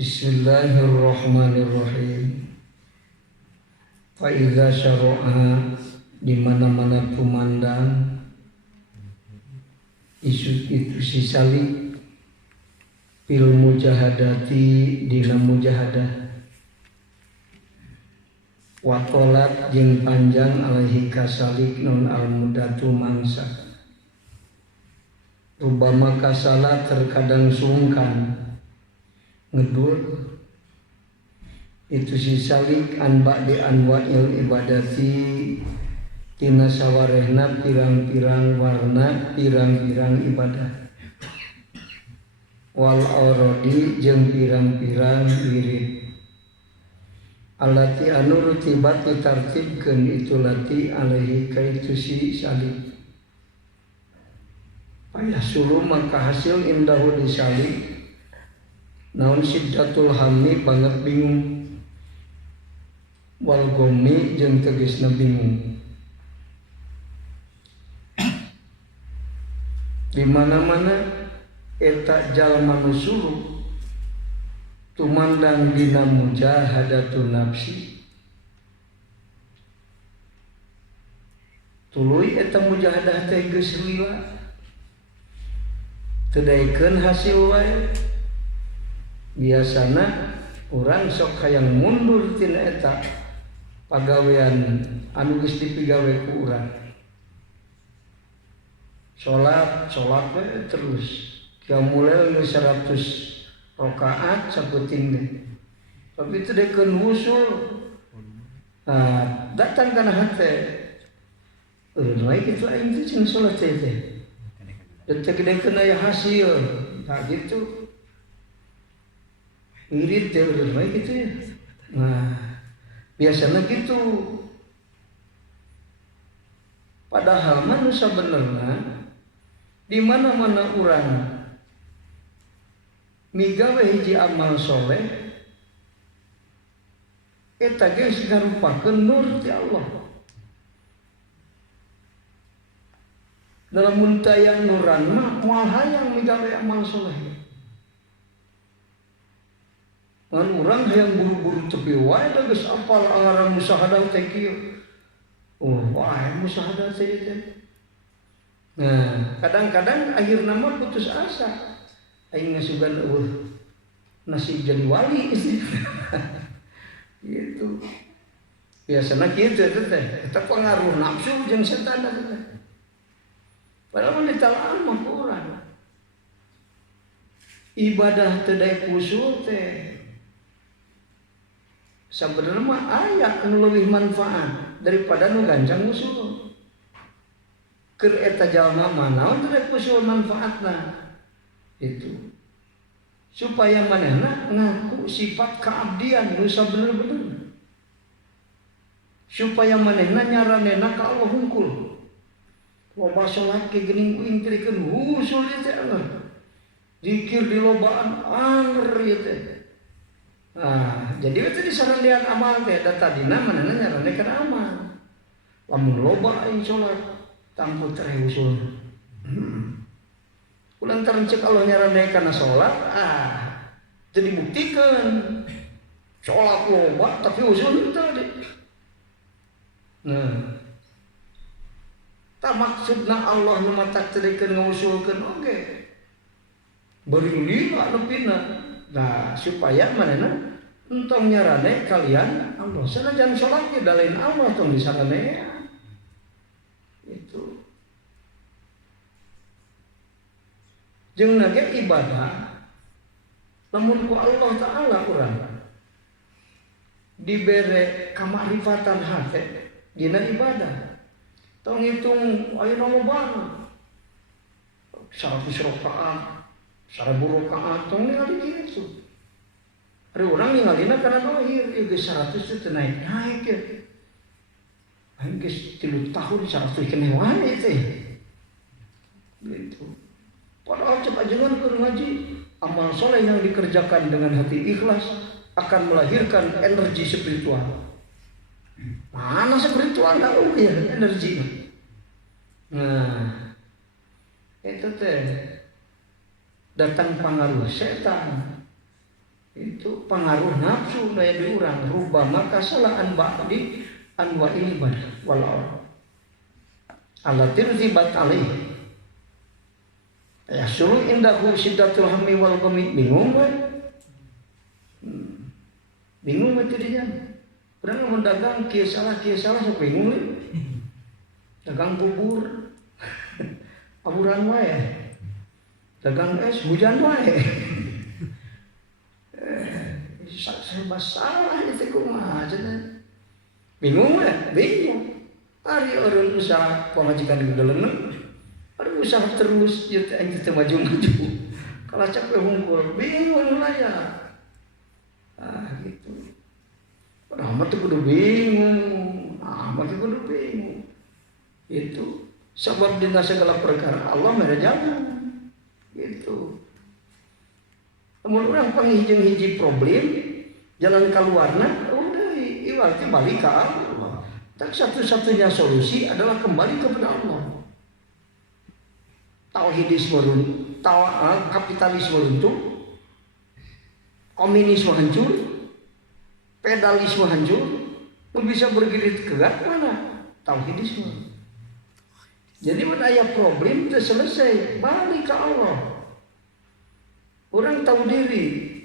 Bismillahirrahmanirrahim. Faiza syara'a, di mana-mana tumandang isu itu si salik fil mujahadati dina mujahadah wa qolat jeung panjang alaihi kasalik non al mudatu mangsa rubama kasala terkadang sungkan ngedur itu si salik an ba'di anwa'il ibadati tina sawarehna pirang-pirang warna pirang-pirang ibadah wal auradi jeung pirang-pirang wirid alati anu rutibat ditartibkeun itu lati alaihi kaitu si salik payah suruh maka hasil indahu di salik naon siddatul hammi banget bingung wal gomi jeung tegasna bingung di mana-mana eta jalma nu suruh tumandang dina mujahadatun nafsi tuluy eta mujahadah teh geus lila teu daekeun hasil wae biasana urang sok hayang mundur tina eta pagawean anu geus dipigawe ku urang sholat we terus qiyamul lail 100 rakaat saputing deh tapi teu dekeun husul datang kana hate eureun wae kitu aing teh cenah salat teh teu dekeun aya hasil tah gitu irit teh eureun wae kitu ya. Nah, biasanya gitu. Padahal manusia benerna di mana-mana urang migawe hiji amal soleh eta geus ngarupakeun nur ti Allah. Dalam muntayang nuran mah moal hayang migawe amal soleh. Ngan urang hayang buru-buru tepi wae da geus apal ngaran musahadah teh kieu. Oh, wae musahadah teh teh. Nah, kadang-kadang akhirna mah putus asa. Aing ngasugan nasib jadi wali sih. Gitu. Biasana kieu teh eta pengaruh nafsu jeung setan teh. Padahal mun ditalaan mah urang. Ibadah teu daek khusyuk teh sabenerna mah aya anu leuwih manfaat daripada nu gancang usul. Keur eta jalma mah naon teh usul manfaatna? Itu supaya manehna ngaku sifat keabdian nu sabener-bener. Supaya manehna nyaranena ka Allah hungkul. Loba salat ke geuning kuing tirikeun usul ieu teh anger. Zikir di lobaan anger ieu teh. Nah, jadi itu disarandean amal teh da tadina manehna nyaranekeun amal. Lamun loba aing salat tampu teh usul. Ulang tarencek Allah nyaranekeun salat, teu dibuktikan. Salat loba tapi usul teu tadi. Nah, tak maksudna Allah nu matak teudekeun ngausulkeun oge. Bari lila nepina. Nah, supaya manehna entong nyarane kalian Allah sanajan salat ge dalain Allah tong disarane itu jeung nage ibadah lamun ku Allah taala urang dibere kamarifatan hate dina ibadah tong hitung ayeuna lobana 100 rakaat 1000 rakaat tong ningali kitu. Ari urang ningalina kana dohir ieu geus 100 teh naik-naik ya. Aing geus 3 tahun 100 keneh wae teh. Gitu. Padahal cek ajengan keur ngaji, amal soleh yang dikerjakan dengan hati ikhlas akan melahirkan energi spiritual. Mana spiritual enggak ya energi. Nah, itu teh datang pengaruh setan Itu pengaruh nafsu daya di urang rubama kasalaan ba'di anwa ini ibadah walau alatir tibat alih ya suruh indahu siddatul hammi wal qami bingung kan bingung itu dia orang mau dagang kieu salah sok bingung nih dagang bubur aburan wae dagang es hujan wae serba salah itu kumaha cenah bingung ya bingung hari orang usaha pamajikan geuleuh hari usaha terus ieu teh anjing teh maju kalau capek hungkul bingung lah ya gitu amat tuh kudu bingung kudu bingung itu sebab dina segala perkara Allah mere jalan gitu. Namun orang penghiji problem jalan keluarna udah iwalti balik ke Allah. Tak satu-satunya solusi adalah kembali kepada Allah. Tauhidisme runtuh, kapitalisme runtuh, komunisme hancur, pedalisme hancur, mau bisa bergirit ke mana? Tauhidisme. Jadi mun aya problem teu selesai, balik ke Allah. Orang tahu diri.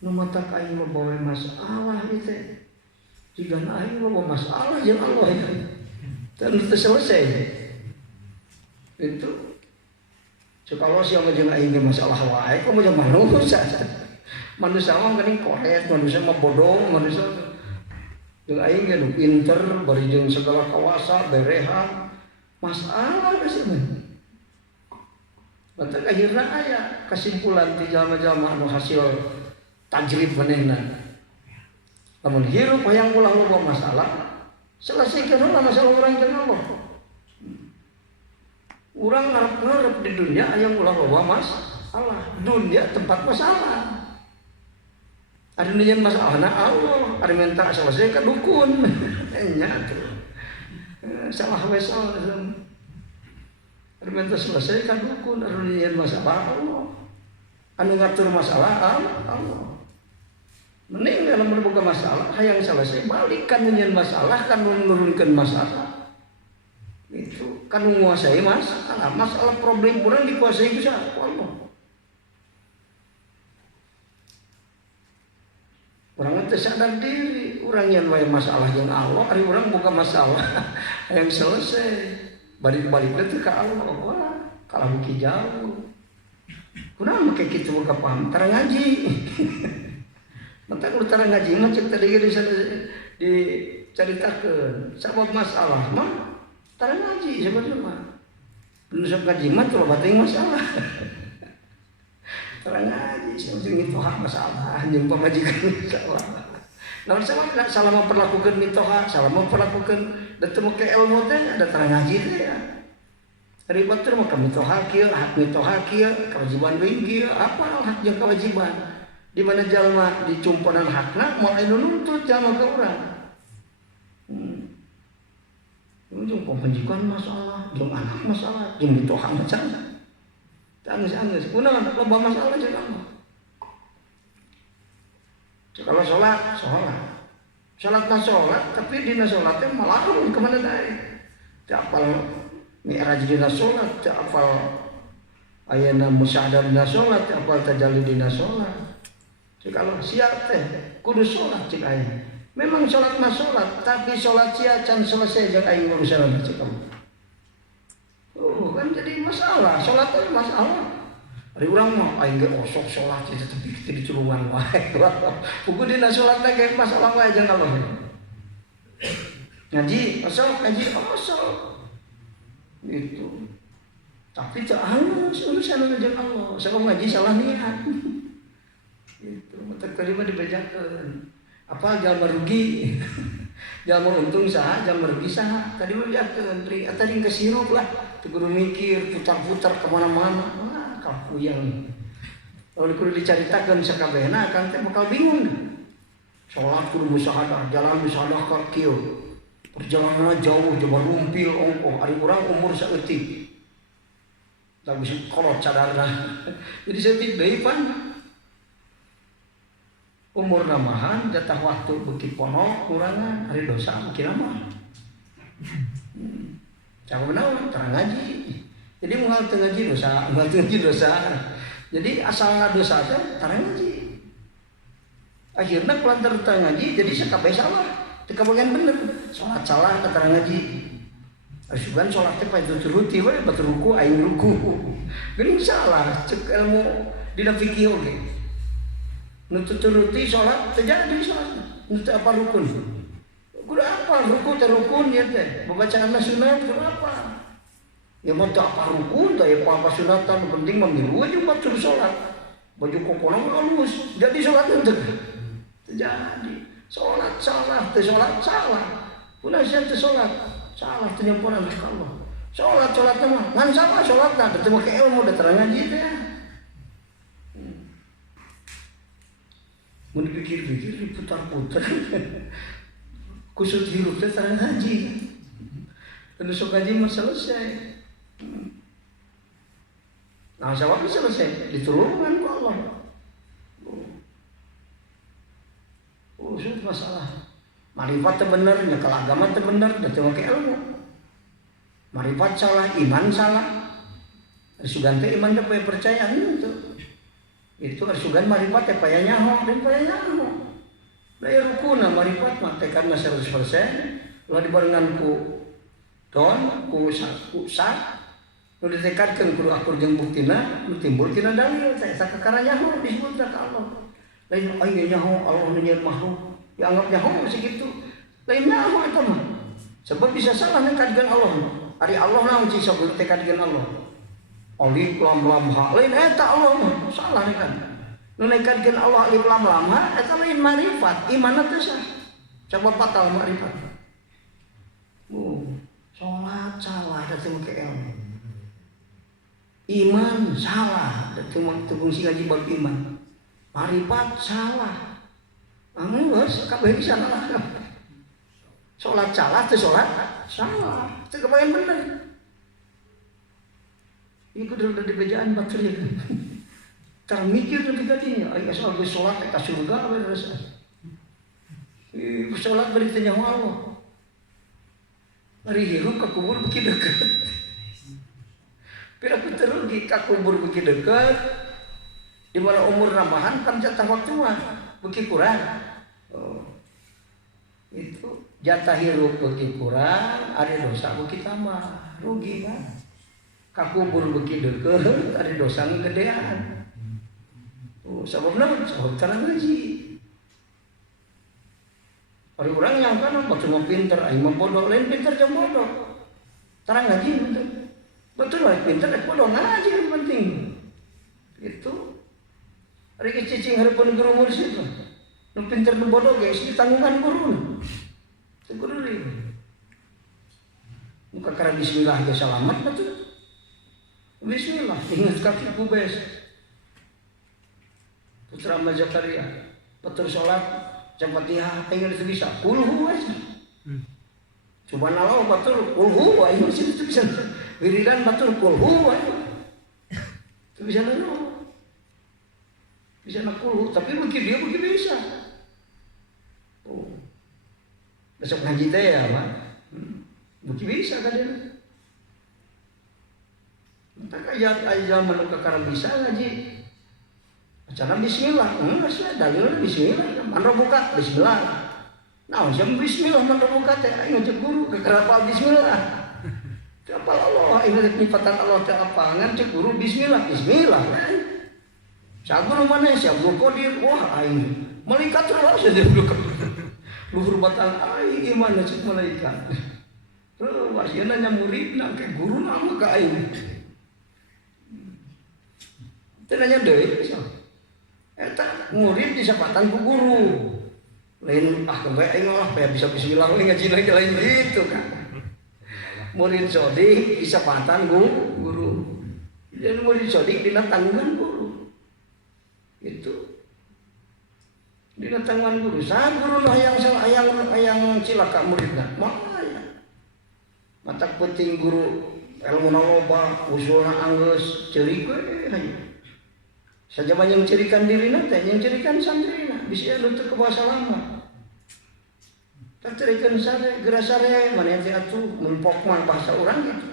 Nu matak aing bawa masalah ieu teh. Jika aing bawa masalah jeung Allah itu. Dan teu selesai. Itu kalau siapa jeung aing ge masalah wae kok mah manusia. Manusia mah geuning koret, manusia mah bodoh, manusia jeung aing ge nu pinter bari jeung segala kawasa berehan. Masalah geus mah. Maka akhirnya aya kesimpulan di jalma-jalma anu hasil tajrib manehna. Lamun hirup hayang ulah loba masalah, selesaikeun masalah urang jeung Allah. Urang ngarep-ngarep di dunia hayang ulah loba masalah. Dunia tempat masalah. Ada nyen masalahna Allah, ada minta selesai ka dukun. Nya tuh. Salah we salah. Minta selesai kan dukun anu nyian masalah Allah anu ngatur masalah Allah mending lamun boga masalah hayang selesai balik kan nyian masalah kan nurunkeun masalah itu kan nguasai masalah problem urang dikuasai ku Allah urang teh sadar diri urang nyian wae masalah jeung Allah ari urang boga masalah hayang selesai balik-baliknya tuh ke Allah, wah kalau mungkin jauh. Kurang kayak gitu buka paham, tara ngaji. Maka kalau tara ngaji mah cek tadi diceritakan, sebab masalah mah tara ngaji sebenarnya mah. Belum ngaji mah tuh bating masalah. Tara ngaji, sebetulnya itu hak masalah, yang pemajikan masalah. Namun salah memperlakukan mitoha, salah memperlakukan datang ke ilmu teh ada terang ngaji teh ya. Ribet teh mah mitoha kieu, hak mitoha kieu, kewajiban deui kieu, apa hak jeung kewajiban. Di mana jalma dicumponan hakna moal anu nuntut jalma ka urang. Jeung pemajikan masalah, jeung anak masalah, jeung mitoha masalah. Tangis-angis, kunaon loba masalah jeung Allah. Kalau sholat mah sholat, tapi dina sholatnya malah kemana dae. Tak apal mi'raj dina sholat, tak apal ayana musyahada dina sholat, tak apal tajalli dina sholat. Kalau siap teh kudu sholat cik aing. Memang sholat mah sholat, tapi sholat sia can selesai jeung aing urusan cik kamu. Kan jadi masalah, sholat itu masalah. Ari urang mah aing ge osok salat itu tapi di culungan wae. Pugu dina salat ge masalah wae jeung Allah. Ngaji osok. Itu. Tapi teu halus urusan jeung Allah. Sabab ngaji salah niat. Itu mata kalima dibajakeun. Apa jalma rugi? Jalma untung saha, jalma rugi saha. Tadi mah diakeun, eta ring kesirup lah. Teu kudu mikir putar-putar ke mana-mana. Kapuyang. Kalau kudu dicaritakeun sakabehna kan teh bakal bingung. Salat kudu musyahadah, jalan musyahadah ka kieu. Perjalanan jauh coba rumpil ongkoh ari urang umur saeutik. Da geus kolot cadarna. Jadi seutik deui pan. umur namahan jatah waktu beki ponok kurangan hari dosa makin lama. Cakap benar terang ngaji. Jadi mengal ngaji dosa. Jadi asal dosa teh terang ngaji. Akhirnya kelantar terang ngaji jadi sekabeh salah. Teu kabagian bener. Salat salah terang ngaji. Asugan salat teh pae turuti we batur ruku aing ruku. Geuning salah cek ilmu dina fikih oge. Nu turuti salat teu jadi salat. Nu apa rukun. Kudu apa ruku teh rukun ya teh. Bacaanna sunat kudu apa? Ya mau apa rukun teh apa sunatan penting mamilu aja batur salat. Baju kokono halus. Jadi salat teh terjadi. Salat salah teh salat salah. Puna sia teh salat salah teh nyampuran ka Allah. Salat mah ngan salah salatna teh mah ke ilmu da terang ngaji teh. Mun dipikir-pikir diputar-putar. Kusut hirup teh terang ngaji. Teu sok ngaji mah selesai. Nah, jawab selesai diturunkan ku Allah. Sudah masalah. Marifat teh bener, nyekal agama teh bener, da teu make ilmu. Marifat salah, iman salah. Sugan teh iman teh percaya itu. Itu sugan marifat teh paya nyaho, dan paya nyaho. Daya rukuna marifat mah teh karena 100%, lalu dibarengan ku don, ku sa, nu ditekadkeun kudu akur jeung buktina, nu timbul tina dalil teh sakakara nyaho disebut ka Allah. Lain aya nyaho Allah nu nyeun makhluk. Ya anggap nyaho masih gitu. Lain nyaho eta mah. Sebab bisa salah nekadkeun Allah. Ari Allah naon sih sok tekadkeun Allah. Alif lam lam ha. Lain eta Allah mah salah kan. Nu nekadkeun Allah alif lam lam ha eta lain marifat, iman teh sah. Coba batal marifat. Salat salah da teu make ilmu. Iman salah da teu fungsi ngaji bab iman. Marifat salah. Anu geus kabeh bisa salah. Salat salah teh salat salah. Teu kebayang bener. Iku udah dibejaan batur ya. Cara mikir lebih tadinya, ai asal geus salat ka surga we rasa. Salat bari teh nyaho Allah. Ari hirup ka kubur beki deukeut. Piraku terugi ka kubur beki deukeut. Di mana umur nambahan kan jatah waktu mah beki kurang. Itu jatah hirup beki kurang, ada dosa beki tambah, rugi kan? Kakubur beki deukeut, ada dosa gedean. Sababna sabab terang ngaji. Ari urang nyangka batur mah pinter, aing mah bodoh, lain pinter jeung bodoh. Terang ngaji betul. Betul lah pinter bodoh ngaji yang penting. Itu ari cicing hareupeun guru mursyid mah. Nu pinter nu bodoh geus ditanggungan guru. Teu guru deui. Muka kara bismillah ge salamat betul. Bismillah ingat kaki kubes. Putra Mbah Zakaria betul salat jam Fatihah pengen teu bisa kulhu aja. Subhanallah betul kulhu aja sih teu bisa. Wiridan betul kulhu aja. Teu bisa naon. Bisa nak kulhu, tapi begitu dia begitu bisa. Besok ngaji teh ya, Pak. Begitu bisa kan dia. Tak ayat zaman kakara bisa ngaji. Acara bismillah, enggak sih dalilnya bismillah. Mandro buka bismillah. Nah, jam bismillah mandro buka teh aing ngajak guru kakara apa bismillah. Apa Allah, ini nifatan Allah teh apa ngan cek guru bismillah. Sabun mana siap Qadir wah aing malaikat terus saja luhur batang aing gimana cek malaikat terus wasieuna nya muridna ke guru nama ka aing teu nanya deui eta murid disapatan ku guru lain kebae aing mah bisa bismillah we ngaji lagi lain gitu kan murid sodik disapatan guru dan murid sodik dina tanggungan guru itu di tangan guru saat guru lah yang cilaka muridnya makanya mata penting guru ilmu loba usulna anggeus ceurik we saja yang cerikan diri teh yang cerikan santrina bisa nu teu bahasa lama. Tatrikeun sare geura sare mana teh atuh mun pokma bahasa urang gitu.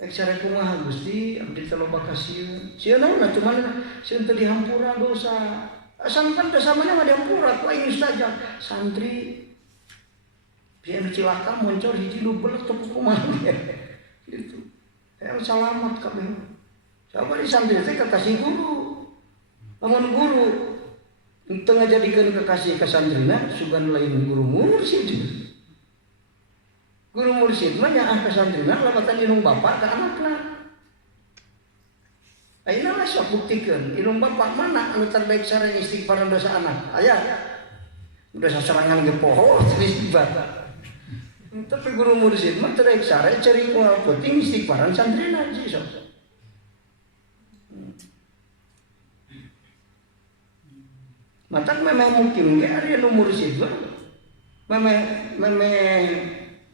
Ek sare kumaha Gusti abdi teh loba kasieun. Sieun naon atuh mana sieun teh dihampura dosa. Sampean dosa mana mah dihampura ku aing saja santri. Pian cilaka muncul hiji nu beuleuh teh kumaha gitu. Yang selamat kabeh. Sabari santri teh kekasih guru. Lamun guru teu ngajadikeun kekasih ka santrina sugan lain guru mursyid. Guru mursyid mah nyaah ka santrina labatan inung bapa ka anakna. Ayeuna mah sok buktikeun inung bapa mana anu terbaik sareng istighfaran dosa anak. Aya. Dosa serangan ge poho istighfar. Tapi guru mursyid mah terbaik sareng cari moal penting istighfaran santrina sih sok. Matak memang mungkin ge ari anu mursyid mah memang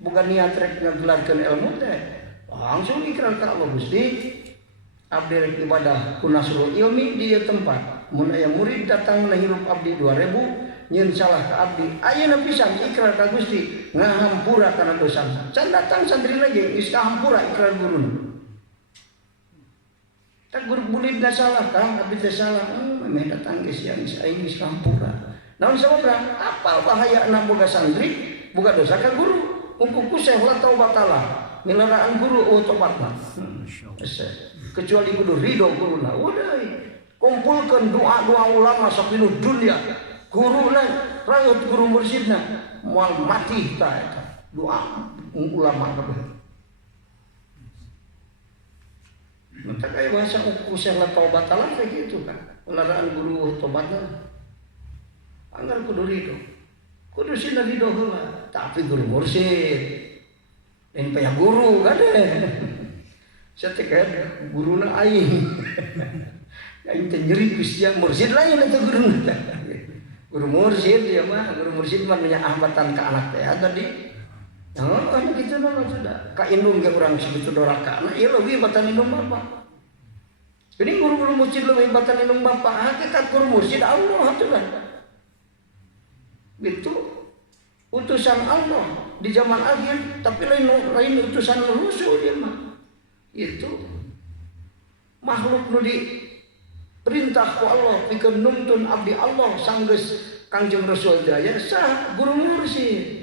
bukan niat rek ngagelarkeun ilmu teh langsung ikrar ka Allah Gusti abdi rek ibadah ku nasrul ilmi di ieu tempat mun aya murid datang na hirup abdi 2000 nyeun salah ka abdi ayeuna pisan ikrar ka Gusti ngahampura kana dosana can datang santri lagi geus kahampura ikrar guruna tak guru murid dah salah kan abdi teh salah memang datang geus yang aing geus kahampura naon sababna apa bahayana boga santri boga dosa ka guru ungkuku sehola taubatala milaraan guru tobatna kecuali kudu ridho guruna udah kumpulkeun doa-doa ulama sapilu dunia guruna raeut guru mursyidna moal mati tah eta doa ulama kabeh. Maka kayak bahasa ukusnya taubatala kayak gitu kan. Ularaan guru tobatna. Anggar kudu ridho. Kudu sina ridho heula. Tapi guru mursyid. Lain paya guru kan saya teh kayak guruna aing. Aing teh nyeri Gusti mursyid lain eta guruna. Guru mursyid ya mah, guru mursyid mah nya ahmatan ka anak teh tadi. Oh, anu kitu mah sudah. Ka indung ge urang segitu doraka. Nah, ieu leuwih batan indung bapa. Jadi guru-guru mursyid leuwih batan indung bapa. Hakikat guru mursyid Allah aturan. Itu utusan Allah di zaman akhir, tapi lain utusan Rasul dia mah. Itu makhluk nu diperintah ku Allah pikeun nuntun abdi Allah sanggeus Kangjeng Rasul daya sah guru mursyid.